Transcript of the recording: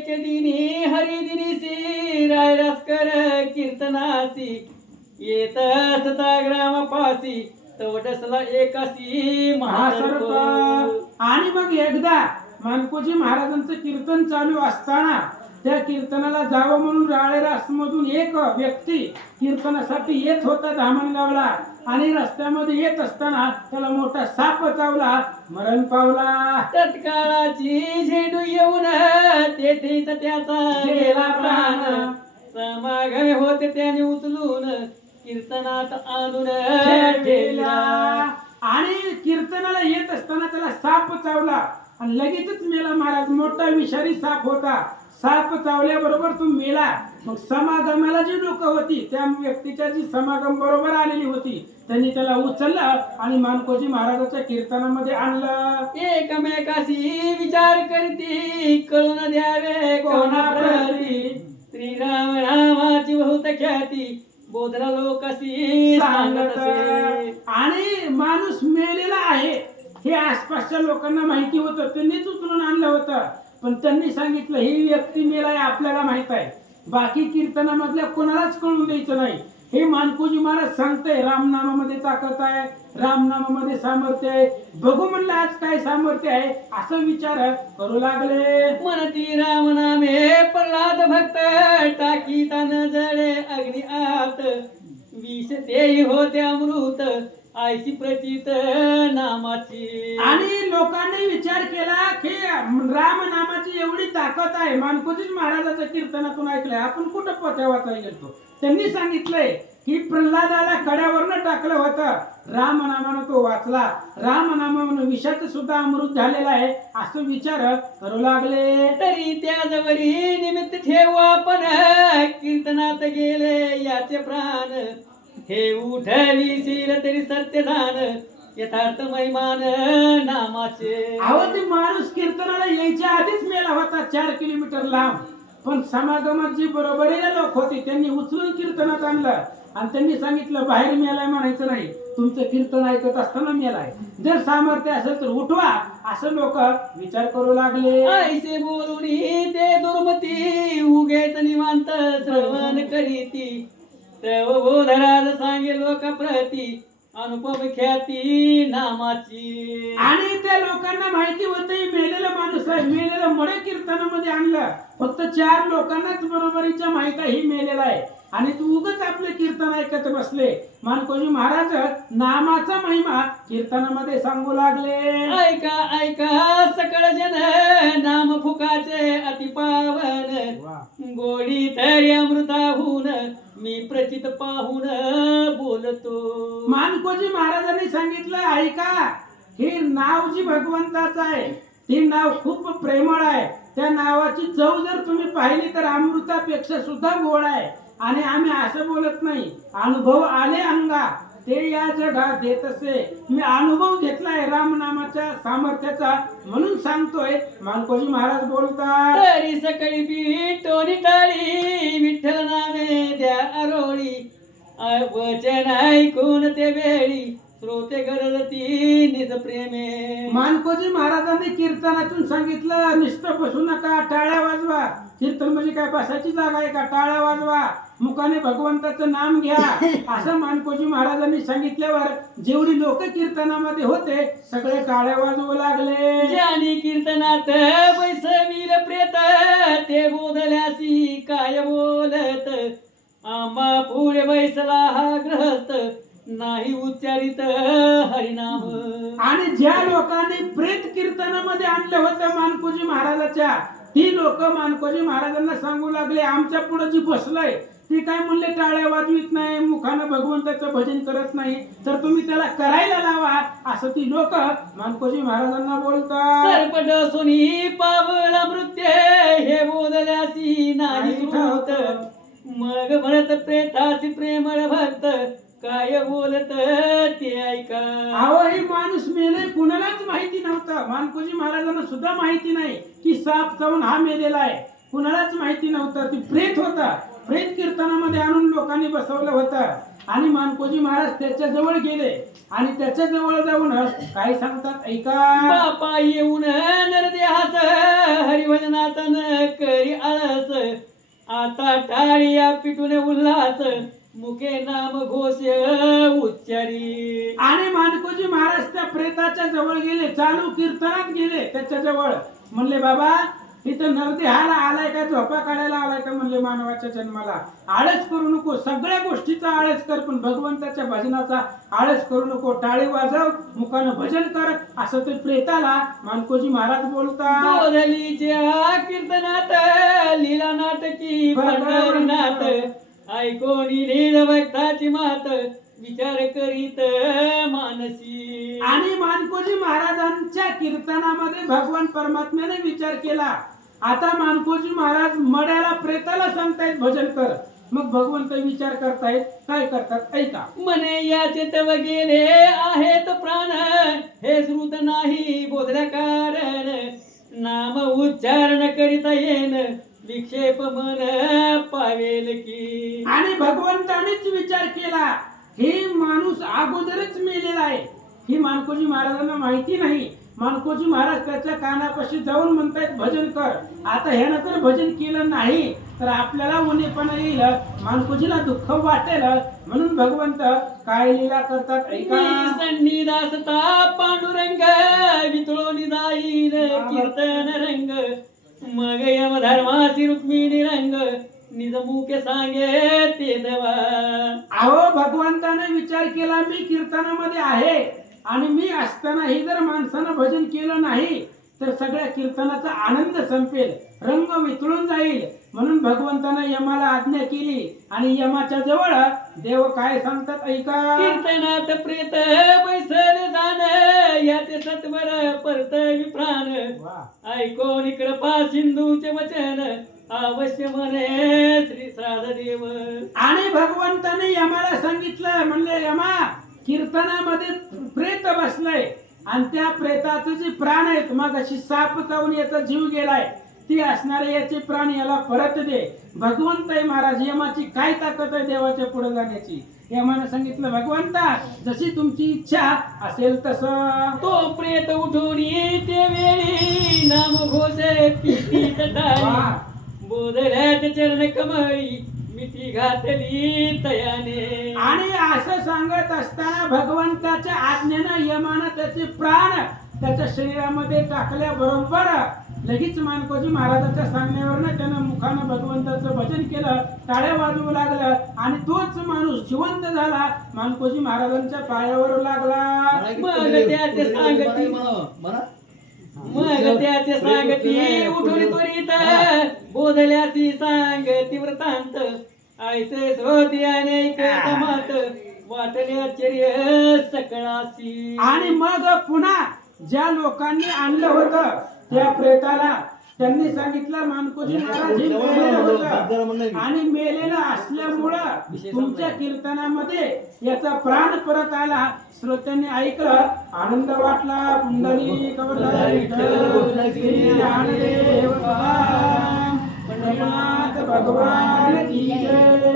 एक दिनी हरिदिनीसी रायरासकर कीर्तनासी. येत असता ग्रामपासी तवडसला एकासी महासर्प. आणि मग एकदा मानकोजी महाराजांचं कीर्तन चालू असताना त्या कीर्तनाला जावं म्हणून राळेरासमधून एक व्यक्ती कीर्तनासाठी येत होता धामणगावला. आणि रस्त्यामध्ये येत असताना त्याला मोठा साप चावला मरण पावला. तत्काळाची झेंडू येऊन तेथेच त्याचा गेला प्राण. समागमे होते त्याने उचलून कीर्तनात आणून ठेवला. आणि कीर्तनाला येत असताना त्याला साप चावला आणि लगेचच मेला महाराज. मोठा विषारी साप होता. साप चावल्याबरोबर तो मेला. मग समागमाला जी लोक होती त्या व्यक्तीच्या जी समागम बरोबर आलेली होती त्यांनी त्याला उचललं आणि मानकोजी महाराजाच्या कीर्तनामध्ये आणलं. एकमेकाशी विचार करती कळून द्यावे कोणाप्रती श्रीराम रामाची बहुत ख्याती बोधरा लोकसी सांगत. आणि माणूस मेलेला आहे हे आसपासच्या लोकांना माहिती होतं त्यांनीच उचलून आणलं होतं. पण त्यांनी सांगितलं ही व्यक्ती मेलाय आपल्याला माहीत आहे. बाकी कीर्तनामधल्या कोणालाच कळून द्यायचं नाही. हे मानकोजी महाराज सांगताय रामनामामध्ये ताकद आहे रामनामामध्ये सामर्थ्य आहे. बघू म्हणलं आज काय सामर्थ्य आहे असं विचार करू लागले. म्हणती राम नामे प्रल्हाद भक्त टाकी तान जळे अग्नि आत. विष तेही होते अमृत आयची प्रचित नामाची. आणि लोकांनी विचार केला की राम नामाची एवढी ताकद आहे. मानकोजीच महाराजाचं कीर्तनातून ऐकलंय. आपण कुठं पोत्या वाचायला गेलतो? त्यांनी सांगितलंय की प्रल्हादाला कड्यावरनं टाकलं होतं. राम नामानं तो वाचला. राम नामानं विषाचं सुद्धा अमृत झालेलं आहे. असं विचार करू लागले. तरी त्याजवरी निमित्त ठेवू आपण. कीर्तनात गेले याचे प्राण. हे उठविशील तरी सत्य झान यथार्थ महिमान नामाचे. अहो ते माणूस कीर्तनाला यायच्या आधीच मेला होता चार किलोमीटर लांब. पण समागमात जी बरोबरीला लोक होते. त्यांनी उचलून कीर्तनात आणलं. आणि त्यांनी सांगितलं बाहेर मेलाय म्हणायचं नाही. तुमचं कीर्तन ऐकत असताना मेलाय. जर सामर्थ्य असेल तर उठवा. असं लोक विचार करू लागले. ऐसे बोलून ते दुर्मती. उगेच निवांत श्रवण करीती. तव बोधराज सांगे लोक प्रती अनुपम ख्याती नामाची. आणि त्या लोकांना माहिती होतं हे मेलेला माणूस आहे मेलेलं मळे कीर्तनामध्ये आणलं. फक्त चार लोकांनाच बरोबरीच्या माहीत आहे ही मेलेला आहे. आणि तू उगच आपले कीर्तन ऐकत बसले. मानकोजी महाराज नामाचा महिमा कीर्तनामध्ये सांगू लागले. ऐका ऐका सकळ जन नाम फुकाचे अति सांगितलं ऐका. हे नाव जी भगवंताचं आहे ते नाव खूप प्रेमळ आहे. त्या नावाची चव जर तुम्ही पाहिली तर अमृतापेक्षा सुद्धा गोड आहे. आणि आम्ही असं बोलत नाही अनुभव आले अंगा. ते या जगात देत असे. मी अनुभव घेतलाय रामनामाच्या सामर्थ्याचा म्हणून सांगतोय मानकोजी महाराज बोलतात. तरी सकळी पिटोनी टाळी विठ्ठल नामे द्या अरोळी. वचन ऐकून ते वेळी. श्रोते गरजती निज प्रेमे. मानकोजी महाराजांनी कीर्तनातून सांगितलं नुसतं बसू नका टाळ्या वाजवा. कीर्तन म्हणजे काय? बसायची जागा आहे का? टाळ्या वाजवा. मुखाने भगवंताचं नाम घ्या. असं मानकोजी महाराजांनी सांगितल्यावर जेवढी लोक कीर्तनामध्ये होते सगळे टाळ्या वाजवू लागले. ज्यानी कीर्तनात बैसवील प्रेत ते बोधल्यासी काय बोलत? आम्हा पुढे बैसला हा ग्रहस्थ नाही उच्चारित हरिनाम. आणि ज्या लोकांनी प्रेत कीर्तनामध्ये आणलं होतं मानकोजी महाराजाच्या ती लोक मानकोजी महाराजांना सांगू लागले आमच्या पुढे जी बसलंय ती काय म्हणले टाळ्या वाजवीत नाही मुखानं भगवंताचं भजन करत नाही तर तुम्ही त्याला करायला लावा असं ती लोक मानकोजी महाराजांना बोलतात. सरपट सुनी पावला मृत्य हे बोधल्यासी नाही मग म्हणत प्रेतासी प्रेमळ भक्त काय बोलत ते ऐका. अहो हे माणूस मेले कुणालाच माहिती नव्हतं. मानकोजी महाराजांना सुद्धा माहिती नाही की साप चावून हा मेलेला आहे. कुणालाच माहिती नव्हतं. ती प्रेत होता. प्रेत कीर्तनामध्ये आणून लोकांनी बसवलं होतं. आणि मानकोजी महाराज त्याच्याजवळ गेले. आणि त्याच्याजवळ जाऊन काय सांगतात ऐका. बापा येऊन नरदेहास हरिभजनाचा न करी आळस. आता टाळिया पिटून उल्हास. मुखे नाम घोष उच्चारी. आणि मानकोजी महाराज त्या प्रेताच्या जवळ गेले चालू कीर्तनात गेले त्याच्याजवळ. म्हणले बाबा इथं नरदेहाला आलाय का? झोपा काढायला आलाय का? म्हणले मानवाच्या जन्माला. आळस करू नको सगळ्या गोष्टीचा आळस कर पण भगवंताच्या भजनाचा आळस करू नको. टाळी वाजव मुखानं भजन कर. असं ते प्रेताला मानकोजी महाराज बोलतात. बोधलीच्या कीर्तनात लीला नाटकी पंढरीनाथ ऐकोनी लील भक्ताची मात विचार करीत मानसी. आणि मानकोजी महाराजांच्या कीर्तनामध्ये भगवान परमात्म्याने विचार केला. आता मानकोजी महाराज मड्याला प्रेताला सांगतायत भजन कर. मग भगवंत विचार करतायत काय करतात ऐका. मने याचे तव गेले आहेत प्राण. हे श्रुत नाही बोधल्या कारण नाम उच्चारण करिता येन. विक्षेप मन पावेल की. आणि भगवंतानेच विचार केला हे माणूस अगोदरच मेलेला आहे. ही मानकोजी महाराजांना माहिती नाही. मानकोजी महाराज त्याच्या कानापाशी जाऊन म्हणतायत भजन कर. आता ह्यानं जर भजन केलं नाही तर आपल्याला उन्हेपणा येईल. मानकोजीला दुःख वाटेल. म्हणून भगवंत काय लीला करतात ऐका. संनिदासता पांडुरंग वितळोनी जाईल कीर्तन माझी रुक्मिणी रंग निज सांगे ते देवा. अहो भगवंताने विचार केला मी कीर्तनामध्ये आहे आणि मी असतानाही जर माणसानं भजन केलं नाही तर सगळ्या कीर्तनाचा आनंद संपेल रंग वितळून जाईल. म्हणून भगवंतानं यमाला आज्ञा केली आणि यमाच्या जवळ देव काय सांगतात ऐका. कीर्तनात प्रेत बैसल जाण याचे सत्वर परत विप्राण. ऐकोन कृपा सिंधूचे वचन अवश्य म्हणे श्री देव आणि भगवंताने यमाला सांगितलं म्हणले यमा कीर्तनामध्ये प्रेत बसलंय. आणि त्या प्रेताचे जे प्राण आहेत मग अशी साप चावून याचा जीव गेलाय. ती असणारे याचे प्राण याला परत दे. भगवंत आहे महाराज यमाची काय ताकद आहे देवाच्या पुढे जाण्याची? यमानं सांगितलं भगवंता जशी तुमची इच्छा असेल तसं. तो प्रेत उठून ते वेळी नाम घोषे. बोधऱ्याचे चरण कमळी मिठी घातली तयाने. आणि असं सांगत असताना भगवंताच्या आज्ञेनं यमानं त्याचे प्राण त्याच्या शरीरामध्ये टाकल्या बरोबर. लगेच मानकोजी महाराजाच्या सांगण्यावरनं त्यानं मुखानं भगवंताचं भजन केलं टाळ्या वाजवू लागलं आणि तोच माणूस जिवंत झाला. मानकोजी महाराजांच्या पायावर लागला. मग त्याचे सांगती. मग त्याचे सांगती उठून त्वरित बोधल्याची सांगती वृत्तांत. ऐसे श्रोती अनेक मात वाटले आश्चर्य सकळासी आणि मग पुन्हा ज्या लोकांनी आणलं होतं त्या प्रेताला त्यांनी सांगितलं मानकोजी महाराज हे मेलेलं होतं. आणि मेलेलं असल्यामुळं तुमच्या कीर्तनामध्ये याचा प्राण परत आला. श्रोत्यांनी ऐकलं आनंद वाटला. कुंडली भगवान की जय.